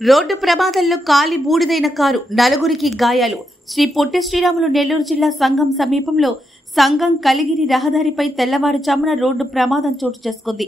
Road ప్రమాదంలో కాలి బూడిదైన car, నలుగురికి గాయాలు. శ్రీ పొట్టి శ్రీరాములు నెల్లూరు జిల్లా సంగం సమీపంలో సంగం కలిగిరి రహదారిపై తెల్లవారుజామున రోడ్డు ప్రమాదం చోటు చేసుకుంది.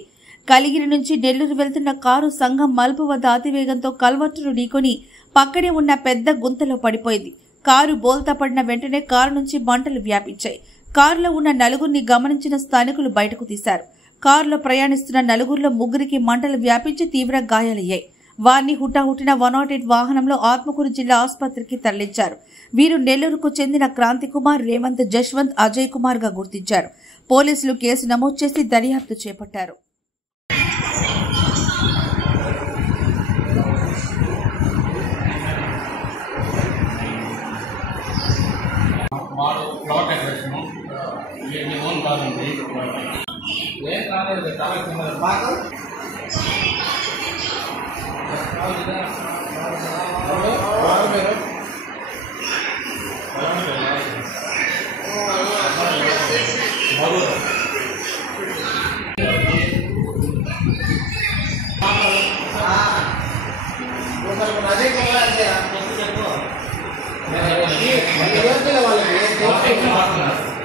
కలిగిరి నుంచి నెల్లూరు వెళ్తున్న కారు సంగం మలుపు వద్ద అతివేగంతో కల్వర్టును ఢీకొని పక్కనే ఉన్న పెద్ద గుంతలో పడిపోయింది. కారు బోల్తా పడిన వెంటనే కారు నుంచి మంటలు వ్యాపించాయి. కారులో ఉన్న నలుగురిని గమనించిన స్థానికులు బయటకు తీశారు. కారులో ప్రయాణిస్తున్న నలుగురిలో ముగ్గురికి మంటలు వ్యాపించి తీవ్ర గాయాలయ్యాయి. వారిని హుటాహుటిన 108 వాహనంలో ఆత్మకూరు జిల్లా ఆసుపత్రికి తరలించారు. వీరు నెల్లూరుకు చెందిన క్రాంతికుమార్, రేవంత్, జశ్వంత్, అజయ్ కుమార్ గా గుర్తించారు. పోలీసులు కేసు నమోదు చేసి దర్యాప్తు చేపట్టారు.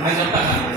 मैं